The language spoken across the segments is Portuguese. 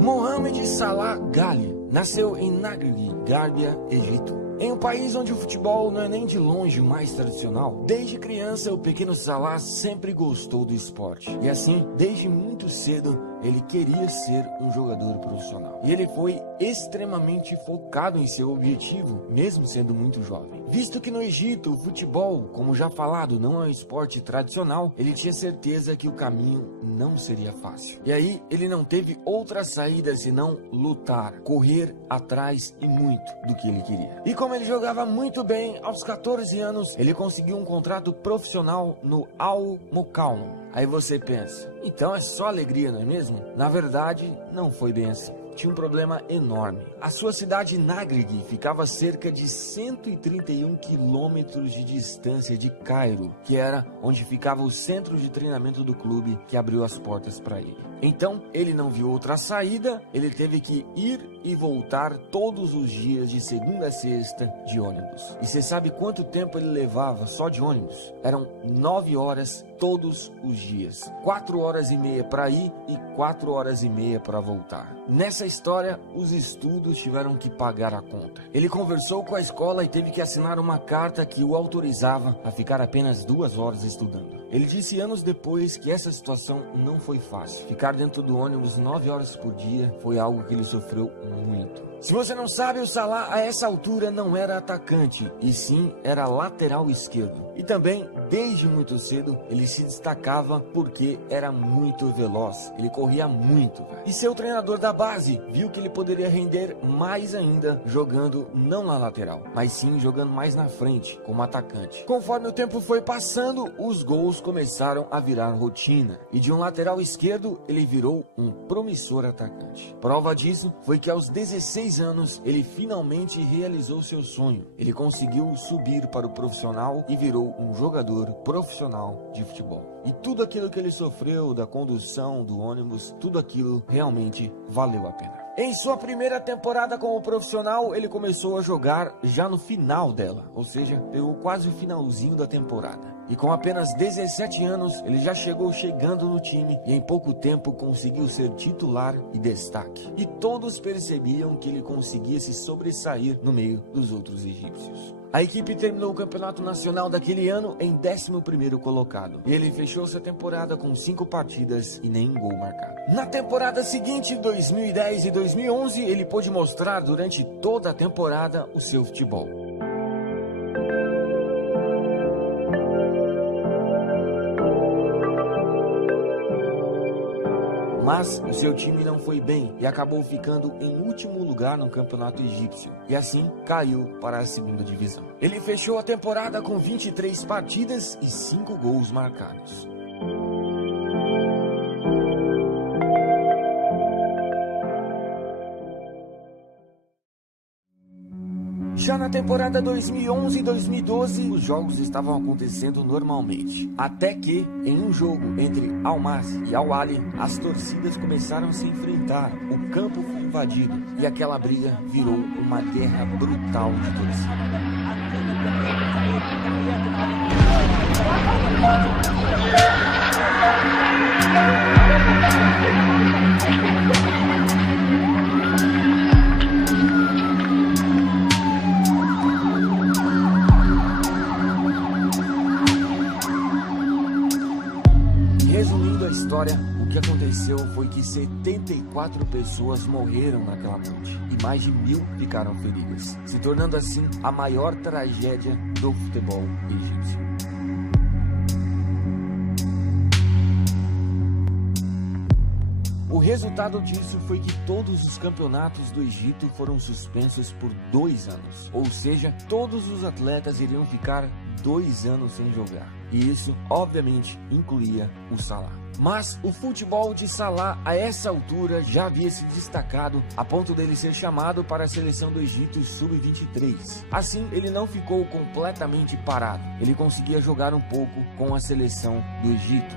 Mohamed Salah Ghali nasceu em Nagreg, Gárbia, Egito. Em um país onde o futebol não é nem de longe o mais tradicional, desde criança o pequeno Salah sempre gostou do esporte. E assim, desde muito cedo, ele queria ser um jogador profissional. E ele foi extremamente focado em seu objetivo, mesmo sendo muito jovem. Visto que no Egito o futebol, como já falado, não é um esporte tradicional, ele tinha certeza que o caminho não seria fácil. E aí ele não teve outra saída senão lutar, correr atrás e muito do que ele queria. E como ele jogava muito bem, aos 14 anos ele conseguiu um contrato profissional no Al Mokawn. Aí você pensa, então é só alegria, não é mesmo? Na verdade, não foi bem assim. Tinha um problema enorme. A sua cidade Nagreg ficava a cerca de 131 quilômetros de distância de Cairo, que era onde ficava o centro de treinamento do clube que abriu as portas para ele. Então, ele não viu outra saída, ele teve que ir e voltar todos os dias de segunda a sexta de ônibus. E você sabe quanto tempo ele levava só de ônibus? Eram 9 horas todos os dias. 4 horas e meia para ir e 4 horas e meia para voltar. Nessa história, os estudos tiveram que pagar a conta. Ele conversou com a escola e teve que assinar uma carta que o autorizava a ficar apenas 2 horas estudando. Ele disse anos depois que essa situação não foi fácil. Ficar dentro do ônibus 9 horas por dia foi algo que ele sofreu muito. Se você não sabe, o Salah a essa altura não era atacante, e sim era lateral esquerdo. E também, desde muito cedo, ele se destacava porque era muito veloz, ele corria muito. E seu treinador da base viu que ele poderia render mais ainda jogando não na lateral, mas sim jogando mais na frente, como atacante. Conforme o tempo foi passando, os gols começaram a virar rotina, e de um lateral esquerdo, ele virou um promissor atacante. Prova disso foi que aos 16 anos, ele finalmente realizou seu sonho. Ele conseguiu subir para o profissional e virou um jogador profissional de futebol. E tudo aquilo que ele sofreu da condução do ônibus, tudo aquilo realmente valeu a pena. Em sua primeira temporada como profissional, ele começou a jogar já no final dela, ou seja, pegou quase o finalzinho da temporada. E com apenas 17 anos, ele já chegando no time e em pouco tempo conseguiu ser titular e destaque. E todos percebiam que ele conseguia se sobressair no meio dos outros egípcios. A equipe terminou o campeonato nacional daquele ano em 11º colocado. E ele fechou sua temporada com 5 partidas e nenhum gol marcado. Na temporada seguinte, 2010 e 2011, ele pôde mostrar durante toda a temporada o seu futebol. Mas o seu time não foi bem e acabou ficando em último lugar no campeonato egípcio e assim caiu para a 2ª divisão. Ele fechou a temporada com 23 partidas e 5 gols marcados. Já na temporada 2011 e 2012, os jogos estavam acontecendo normalmente. Até que, em um jogo entre Al-Masry e Al-Ahly, as torcidas começaram a se enfrentar. O campo foi invadido e aquela briga virou uma guerra brutal de torcida. Resumindo a história, o que aconteceu foi que 74 pessoas morreram naquela noite e mais de 1000 ficaram feridas, se tornando assim a maior tragédia do futebol egípcio. O resultado disso foi que todos os campeonatos do Egito foram suspensos por 2 anos, ou seja, todos os atletas iriam ficar 2 anos sem jogar. E isso, obviamente, incluía o Salah. Mas o futebol de Salah, a essa altura, já havia se destacado a ponto dele ser chamado para a seleção do Egito Sub-23. Assim, ele não ficou completamente parado. Ele conseguia jogar um pouco com a seleção do Egito.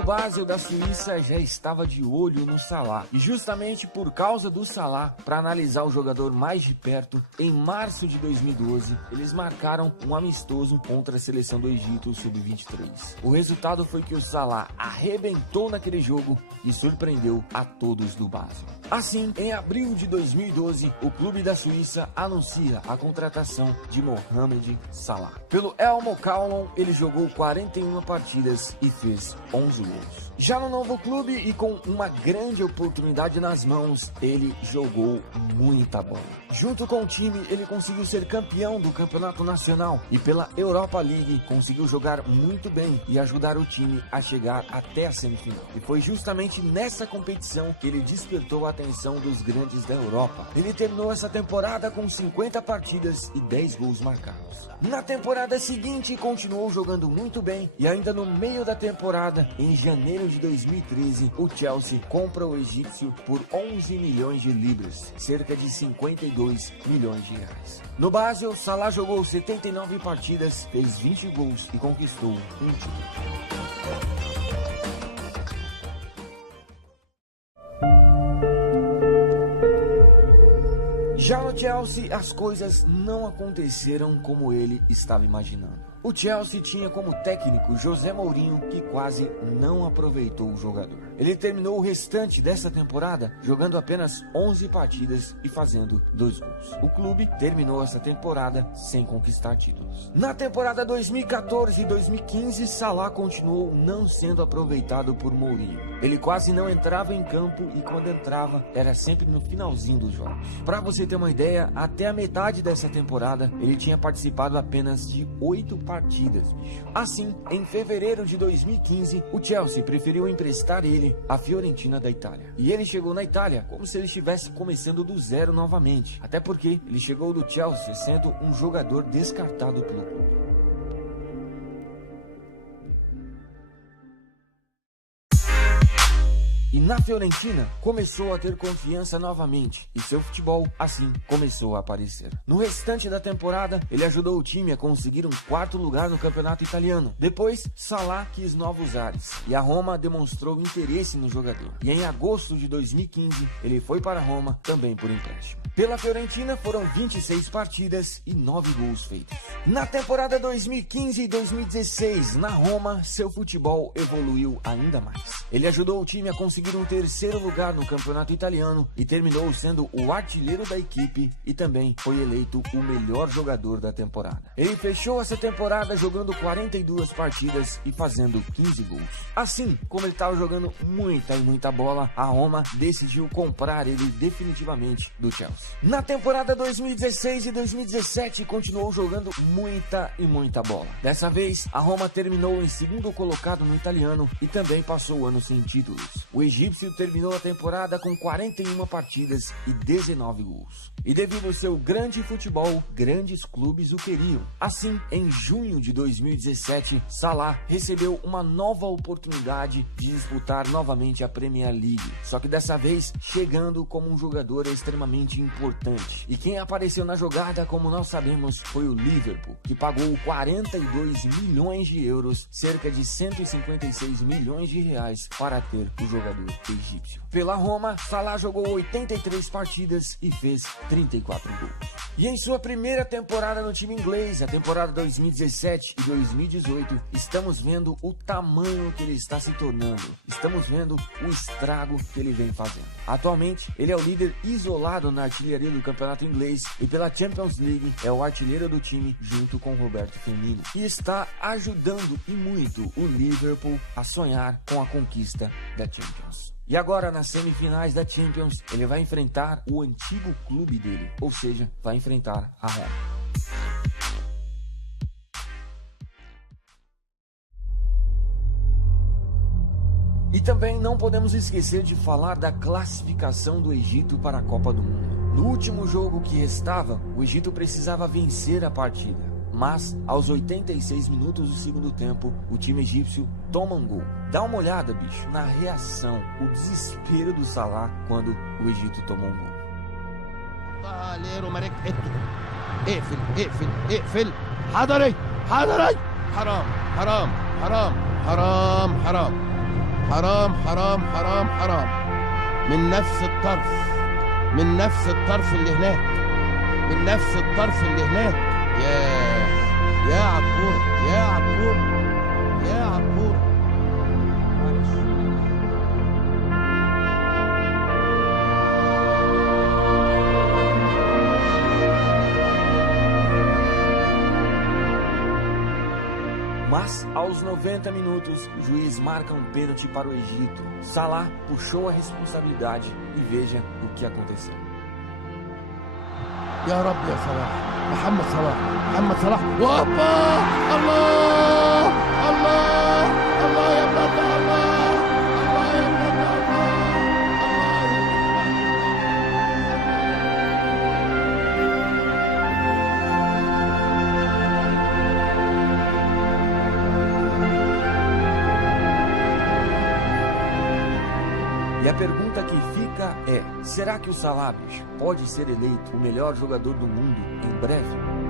do Basel da Suíça já estava de olho no Salah, e justamente por causa do Salah, para analisar o jogador mais de perto, em março de 2012, eles marcaram um amistoso contra a seleção do Egito sub-23. O resultado foi que o Salah arrebentou naquele jogo e surpreendeu a todos do Basel. Assim, em abril de 2012, o clube da Suíça anuncia a contratação de Mohamed Salah. Pelo El Mokaonon, ele jogou 41 partidas e fez 11 gols. Já no novo clube e com uma grande oportunidade nas mãos, ele jogou muita bola. Junto com o time, ele conseguiu ser campeão do campeonato nacional e pela Europa League conseguiu jogar muito bem e ajudar o time a chegar até a semifinal. E foi justamente nessa competição que ele despertou a atenção dos grandes da Europa. Ele terminou essa temporada com 50 partidas e 10 gols marcados. Na temporada seguinte, continuou jogando muito bem e ainda no meio da temporada, em janeiro de 2013, o Chelsea compra o egípcio por 11 milhões de libras, cerca de 52 milhões de reais. No Basel, Salah jogou 79 partidas, fez 20 gols e conquistou um título. Já no Chelsea, as coisas não aconteceram como ele estava imaginando. O Chelsea tinha como técnico José Mourinho, que quase não aproveitou o jogador. Ele terminou o restante dessa temporada jogando apenas 11 partidas e fazendo 2 gols. O clube terminou essa temporada sem conquistar títulos. Na temporada 2014 e 2015, Salah continuou não sendo aproveitado por Mourinho. Ele quase não entrava em campo e quando entrava era sempre no finalzinho dos jogos. Para você ter uma ideia, até a metade dessa temporada ele tinha participado apenas de 8 partidas, bicho. Assim, em fevereiro de 2015, o Chelsea preferiu emprestar ele à Fiorentina da Itália. E ele chegou na Itália como se ele estivesse começando do zero novamente. Até porque ele chegou do Chelsea sendo um jogador descartado pelo clube. E na Fiorentina, começou a ter confiança novamente, e seu futebol, assim, começou a aparecer. No restante da temporada, ele ajudou o time a conseguir um 4º lugar no campeonato italiano. Depois, Salah quis novos ares, e a Roma demonstrou interesse no jogador. E em agosto de 2015, ele foi para a Roma, também por empréstimo. Pela Fiorentina, foram 26 partidas e 9 gols feitos. Na temporada 2015 e 2016, na Roma, seu futebol evoluiu ainda mais. Ele ajudou o time a conseguir um 3º lugar no campeonato italiano e terminou sendo o artilheiro da equipe e também foi eleito o melhor jogador da temporada. Ele fechou essa temporada jogando 42 partidas e fazendo 15 gols. Assim, como ele estava jogando muita bola, a Roma decidiu comprar ele definitivamente do Chelsea. Na temporada 2016 e 2017 continuou jogando muita bola. Dessa vez, a Roma terminou em 2º colocado no italiano e também passou o ano sem títulos. O egípcio terminou a temporada com 41 partidas e 19 gols. E devido ao seu grande futebol, grandes clubes o queriam. Assim, em junho de 2017, Salah recebeu uma nova oportunidade de disputar novamente a Premier League. Só que dessa vez, chegando como um jogador extremamente importante. E quem apareceu na jogada, como nós sabemos, foi o Liverpool, que pagou 42 milhões de euros, cerca de 156 milhões de reais, para ter o jogador egípcio. Pela Roma, Salah jogou 83 partidas e fez 34 gols. E em sua primeira temporada no time inglês, a temporada 2017 e 2018, estamos vendo o tamanho que ele está se tornando. Estamos vendo o estrago que ele vem fazendo. Atualmente, ele é o líder isolado na artilharia do campeonato inglês e pela Champions League é o artilheiro do time junto com Roberto Firmino. E está ajudando e muito o Liverpool a sonhar com a conquista da Champions. E agora, nas semifinais da Champions, ele vai enfrentar o antigo clube dele, ou seja, vai enfrentar a Roma. E também não podemos esquecer de falar da classificação do Egito para a Copa do Mundo. No último jogo que restava, o Egito precisava vencer a partida. Mas, aos 86 minutos do segundo tempo, o time egípcio toma um gol. Dá uma olhada, bicho, na reação, o desespero do Salah quando o Egito tomou um gol. حضري حرام حرام حرام حرام حرام حرام حرام حرام. من نفس الطرف، من نفس الطرف اللي هناك، من نفس الطرف اللي هناك. يا عبور، يا عبور، يا عبور. معلش. Mas, aos 90 minutos, o juiz marca um pênalti para o Egito. Salah puxou a responsabilidade e veja o que aconteceu. يا رب يا صلاح، محمد صلاح، محمد صلاح. وهوبا! الله! الله! الله يا ابن الله! الله يا ابن الله! الله يا E a pergunta que fica é: será que o Salah pode ser eleito o melhor jogador do mundo em breve?